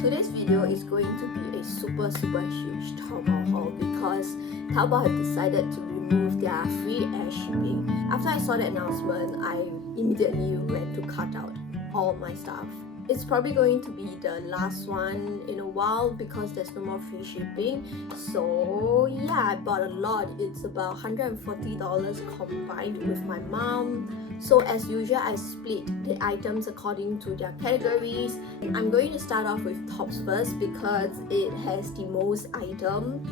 Today's video is going to be a super huge Taobao haul because Taobao have decided to remove their free air shipping. After I saw the announcement, I immediately went to cut out all my stuff. It's probably going to be the last one in a while because there's no more free shipping. So yeah, I bought a lot. It's about $140 combined with my mom. So as usual, I split the items according to their categories. I'm going to start off with tops first because it has the most item.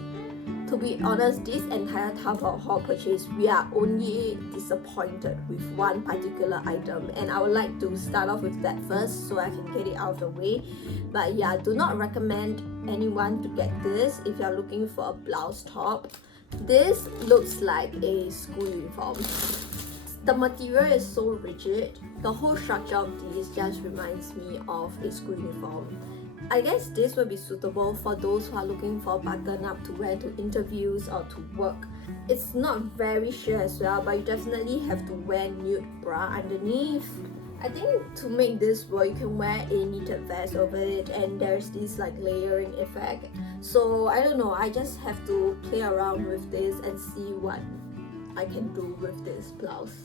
To be honest, this entire Taobao haul purchase, we are only disappointed with one particular item, and I would like to start off with that first so I can get it out of the way. But yeah, do not recommend anyone to get this if you're looking for a blouse top. This looks like a school uniform. The material is so rigid. The whole structure of this just reminds me of a school uniform. I guess this will be suitable for those who are looking for a button-up to wear to interviews or to work. It's not very sheer as well, but you definitely have to wear nude bra underneath. I think to make this work, you can wear a knitted vest over it, and there's this like layering effect. So I don't know, I just have to play around with this and see what I can do with this blouse.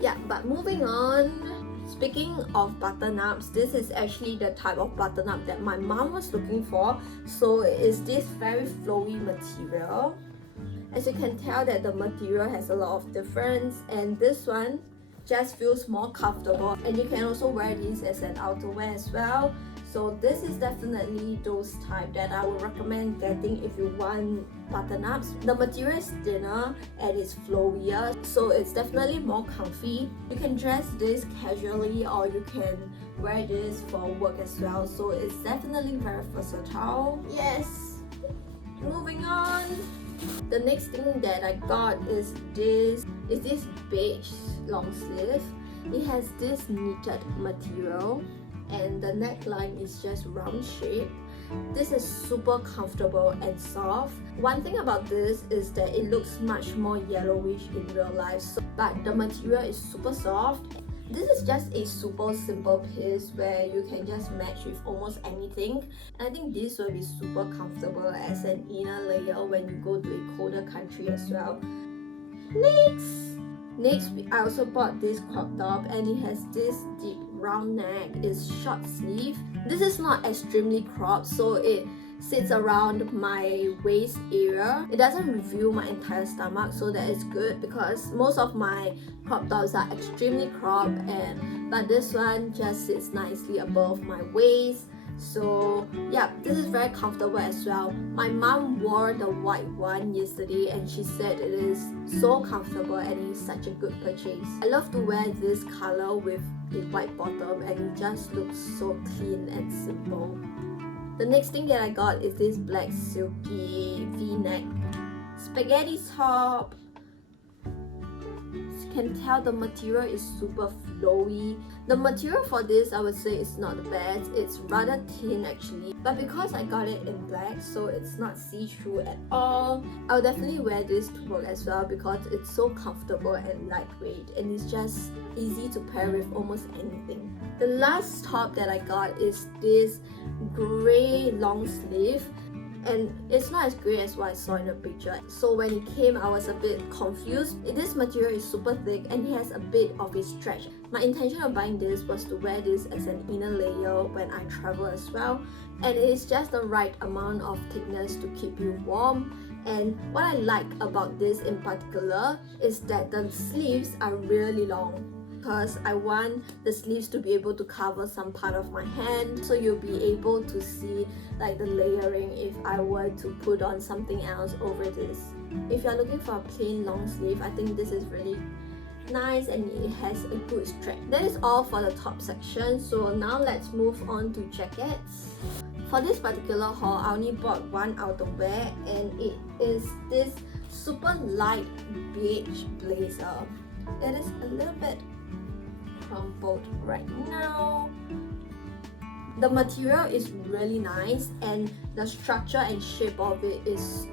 Yeah, but moving on. Speaking of button-ups, this is actually the type of button-up that my mom was looking for. So it is this very flowy material. As you can tell that the material has a lot of difference, and this one just feels more comfortable, and you can also wear this as an outerwear as well. So this is definitely those type that I would recommend getting if you want button-ups. The material is thinner and it's flowier, so it's definitely more comfy. You can dress this casually or you can wear this for work as well, so it's definitely very versatile. Yes! Moving on. The next thing that I got is this beige long sleeve. It has this knitted material, and the neckline is just round shape. This is super comfortable and soft. One thing about this is that it looks much more yellowish in real life, but the material is super soft. This is just a super simple piece where you can just match with almost anything. And I think this will be super comfortable as an inner layer when you go to a colder country as well. Next, I also bought this crop top, and it has this deep round neck. It's short sleeve. This is not extremely cropped, so it sits around my waist area. It doesn't reveal my entire stomach, so that is good because most of my crop tops are extremely cropped, but this one just sits nicely above my waist. So yeah, this is very comfortable as well. My mom wore the white one yesterday and she said it is so comfortable and it's such a good purchase. I love to wear this color with a white bottom, and it just looks so clean and simple. The next thing that I got is this black silky v-neck spaghetti top. As you can tell, the material is super flowy. The material for this, I would say, is not the best. It's rather thin actually, but because I got it in black, so it's not see-through at all. I'll definitely wear this to work as well because it's so comfortable and lightweight, and it's just easy to pair with almost anything. The last top that I got is this grey long sleeve, and it's not as great as what I saw in the picture. So when it came, I was a bit confused. This material is super thick and it has a bit of a stretch. My intention of buying this was to wear this as an inner layer when I travel as well, and it is just the right amount of thickness to keep you warm. And what I like about this in particular is that the sleeves are really long, because I want the sleeves to be able to cover some part of my hand, so you'll be able to see like the layering if I were to put on something else over this. If you're looking for a plain long sleeve, I think this is really nice and it has a good stretch. That is all for the top section, so now let's move on to jackets. For this particular haul, I only bought one outerwear, and it is this super light beige blazer. It is a little bit crumpled right now. The material is really nice, and the structure and shape of it is,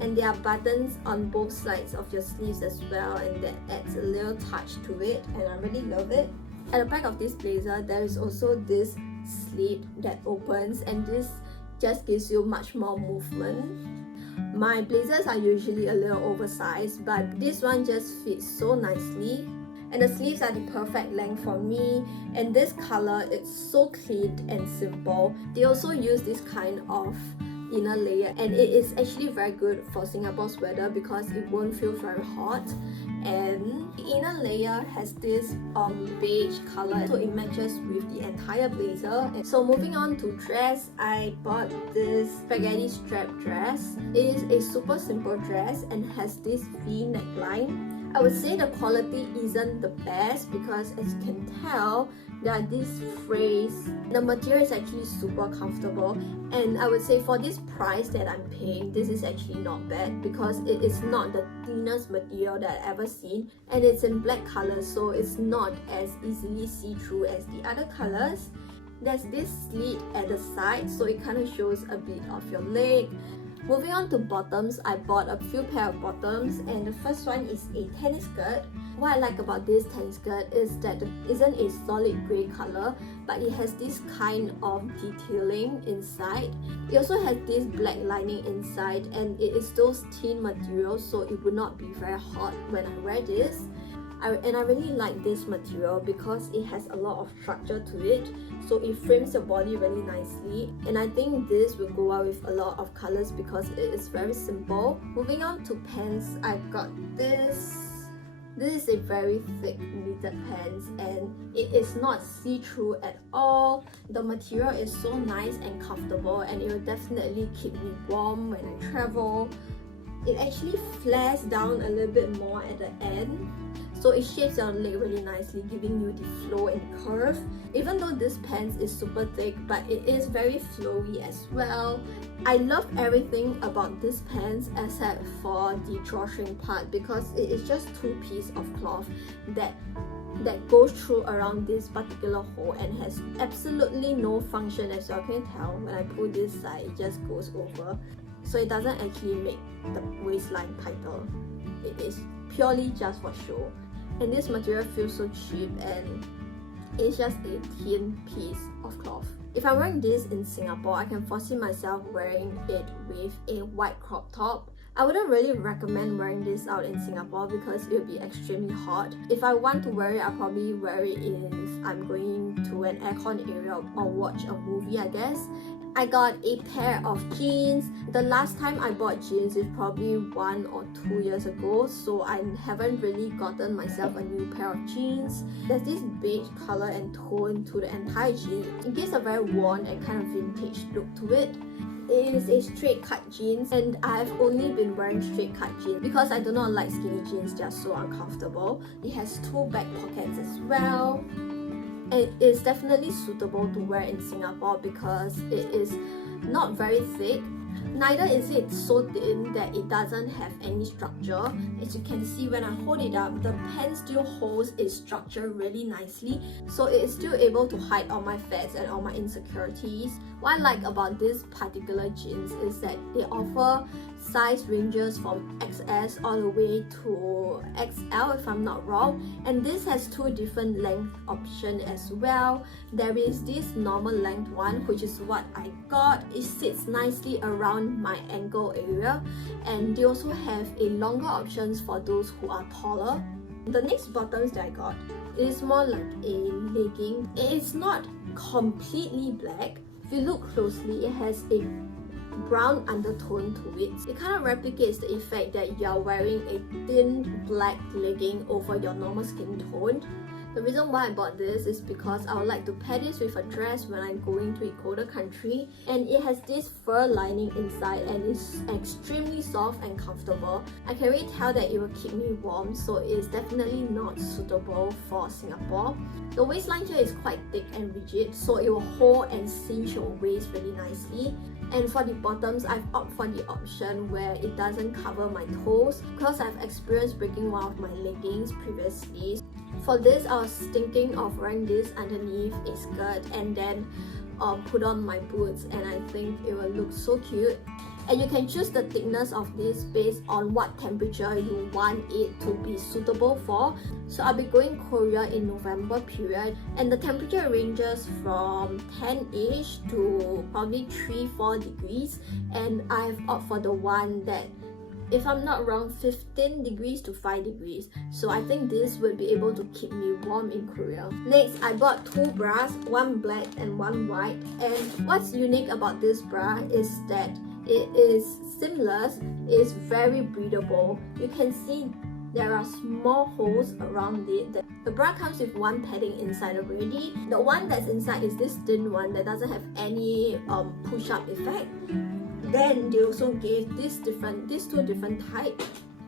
and there are buttons on both sides of your sleeves as well, and that adds a little touch to it, and I really love it. At the back of this blazer, there is also this slit that opens, and this just gives you much more movement. My blazers are usually a little oversized, but this one just fits so nicely. And the sleeves are the perfect length for me, and this color, it's so clean and simple. They also use this kind of inner layer, and it is actually very good for Singapore's weather because it won't feel very hot. And the inner layer has this beige color, so it matches with the entire blazer. And so moving on to dress, I bought this spaghetti strap dress. It is a super simple dress and has this V neckline. I would say the quality isn't the best because, as you can tell, there are these frays. The material is actually super comfortable, and I would say for this price that I'm paying, this is actually not bad because it is not the thinnest material that I've ever seen, and it's in black color, so it's not as easily see-through as the other colors. There's this slit at the side, so it kind of shows a bit of your leg. Moving on to bottoms, I bought a few pair of bottoms, and the first one is a tennis skirt. What I like about this tennis skirt is that it isn't a solid grey color, but it has this kind of detailing inside. It also has this black lining inside, and it is those thin materials, so it would not be very hot when I wear this. I really like this material because it has a lot of structure to it, so it frames your body really nicely, and I think this will go out with a lot of colors because it is very simple. Moving on to pants, I've got this. This is a very thick knitted pants, and it is not see-through at all. The material is so nice and comfortable, and it will definitely keep me warm when I travel. It actually flares down a little bit more at the end, so it shapes your leg really nicely, giving you the flow and curve. Even though this pants is super thick, but it is very flowy as well. I love everything about this pants except for the drawstring part because it is just two pieces of cloth that goes through around this particular hole and has absolutely no function. As you can tell, when I pull this side, it just goes over. So it doesn't actually make the waistline tighter. It is purely just for show. And this material feels so cheap, and it's just a thin piece of cloth. If I'm wearing this in Singapore, I can foresee myself wearing it with a white crop top. I wouldn't really recommend wearing this out in Singapore because it will be extremely hot. If I want to wear it, I'll probably wear it if I'm going to an aircon area or watch a movie, I guess. I got a pair of jeans. The last time I bought jeans is probably 1 or 2 years ago, so I haven't really gotten myself a new pair of jeans. There's this beige color and tone to the entire jeans. It gives a very worn and kind of vintage look to it. It is a straight cut jeans, and I've only been wearing straight cut jeans because I do not like skinny jeans. They are so uncomfortable. It has 2 back pockets as well. It is definitely suitable to wear in Singapore because it is not very thick. Neither is it so thin that it doesn't have any structure. As you can see, when I hold it up, the pants still holds its structure really nicely, so it is still able to hide all my fats and all my insecurities. What I like about this particular jeans is that they offer size ranges from XS all the way to XL if I'm not wrong, and this has 2 different length options as well. There is this normal length one, which is what I got. It sits nicely around my ankle area, and they also have a longer options for those who are taller. The next bottoms that I got is more like a legging. It is not completely black. If you look closely, it has a brown undertone to it. It kind of replicates the effect that you're wearing a thin black legging over your normal skin tone. The reason why I bought this is because I would like to pair this with a dress when I'm going to a colder country, and it has this fur lining inside and it's extremely soft and comfortable. I can really tell that it will keep me warm, so it's definitely not suitable for Singapore. The waistline here is quite thick and rigid, so it will hold and cinch your waist really nicely. And for the bottoms, I've opted for the option where it doesn't cover my toes because I've experienced breaking one of my leggings previously. For this, I was thinking of wearing this underneath a skirt and then put on my boots, and I think it will look so cute. and you can choose the thickness of this based on what temperature you want it to be suitable for. So I'll be going Korea in November period, and the temperature ranges from 10ish to probably 3-4 degrees, and I've opted for the one that, if I'm not wrong, 15 degrees to 5 degrees. So I think this will be able to keep me warm in Korea. Next, I bought 2 bras, one black and one white. And what's unique about this bra is that it is seamless, it's very breathable. You can see there are small holes around it. The bra comes with one padding inside already. The one that's inside is this thin one that doesn't have any push-up effect. Then they also gave these two different types.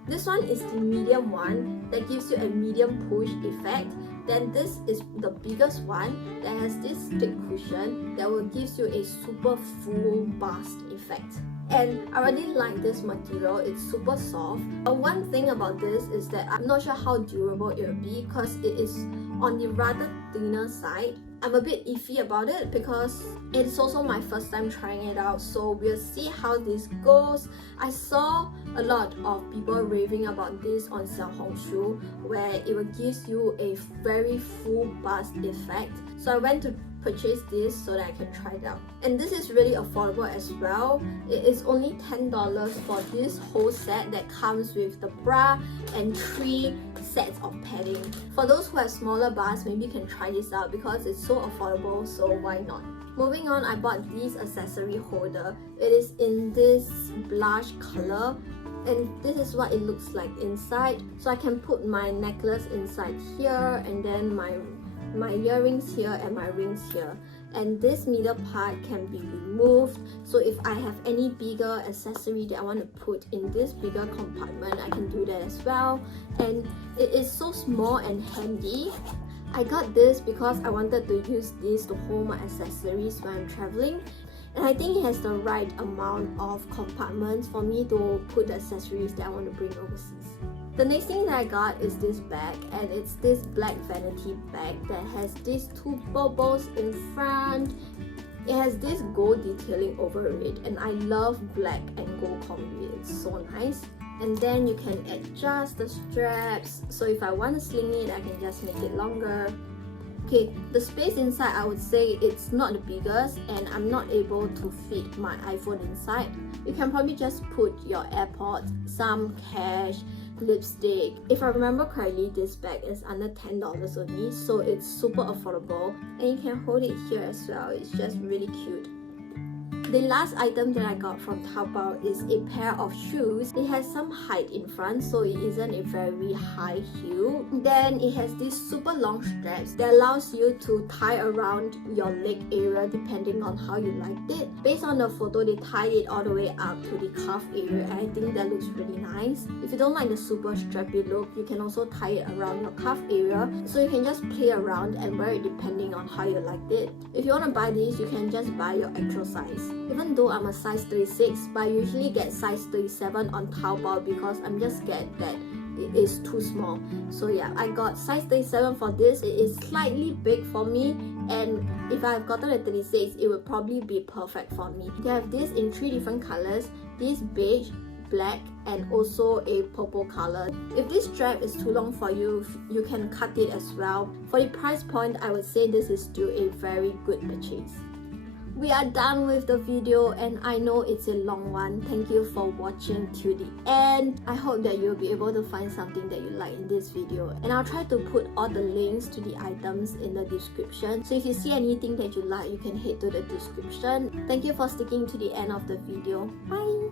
This one is the medium one that gives you a medium push effect. Then this is the biggest one that has this thick cushion that will give you a super full bust effect. And I really like this material, it's super soft. One thing about this is that I'm not sure how durable it will be because it is on the rather thinner side. I'm a bit iffy about it because it is also my first time trying it out, so we'll see how this goes. I saw a lot of people raving about this on Xiaohongshu, where it will give you a very full bust effect. So I went to purchase this so that I can try it out. And this is really affordable as well. It is only $10 for this whole set that comes with the bra and 3 sets of padding. For those who have smaller busts, maybe you can try this out because it's so affordable, so why not? Moving on, I bought this accessory holder. It is in this blush color, and this is what it looks like inside. So I can put my necklace inside here, and then my earrings here and my rings here. And this middle part can be removed, so if I have any bigger accessory that I want to put in this bigger compartment, I can do that as well. And it is so small and handy. I got this because I wanted to use this to hold my accessories when I'm traveling, and I think it has the right amount of compartments for me to put the accessories that I want to bring overseas. The next thing that I got is this bag, and it's this black vanity bag that has these 2 bubbles in front. It has this gold detailing over it, and I love black and gold combi. It's so nice. And then you can adjust the straps, so if I want to sling it, I can just make it longer. Okay, the space inside, I would say it's not the biggest, and I'm not able to fit my iPhone inside. You can probably just put your AirPods, some cash, lipstick. If I remember correctly, this bag is under $10 only, so it's super affordable, and you can hold it here as well. It's just really cute. The last item that I got from Taobao is a pair of shoes. It has some height in front, so it isn't a very high heel. Then it has these super long straps that allows you to tie around your leg area depending on how you liked it. Based on the photo, they tied it all the way up to the calf area, and I think that looks really nice. If you don't like the super strappy look, you can also tie it around your calf area, so you can just play around and wear it depending on how you liked it. If you want to buy this, you can just buy your actual size. Even though I'm a size 36, but I usually get size 37 on Taobao because I'm just scared that it is too small. So yeah, I got size 37 for this. It is slightly big for me, and if I've gotten a 36, it would probably be perfect for me. They have this in 3 different colors, this beige, black, and also a purple color. If this strap is too long for you, you can cut it as well. For the price point, I would say this is still a very good purchase. We are done with the video, and I know it's a long one. Thank you for watching to the end. I hope that you'll be able to find something that you like in this video, and I'll try to put all the links to the items in the description. So if you see anything that you like, you can head to the description. Thank you for sticking to the end of the video. Bye!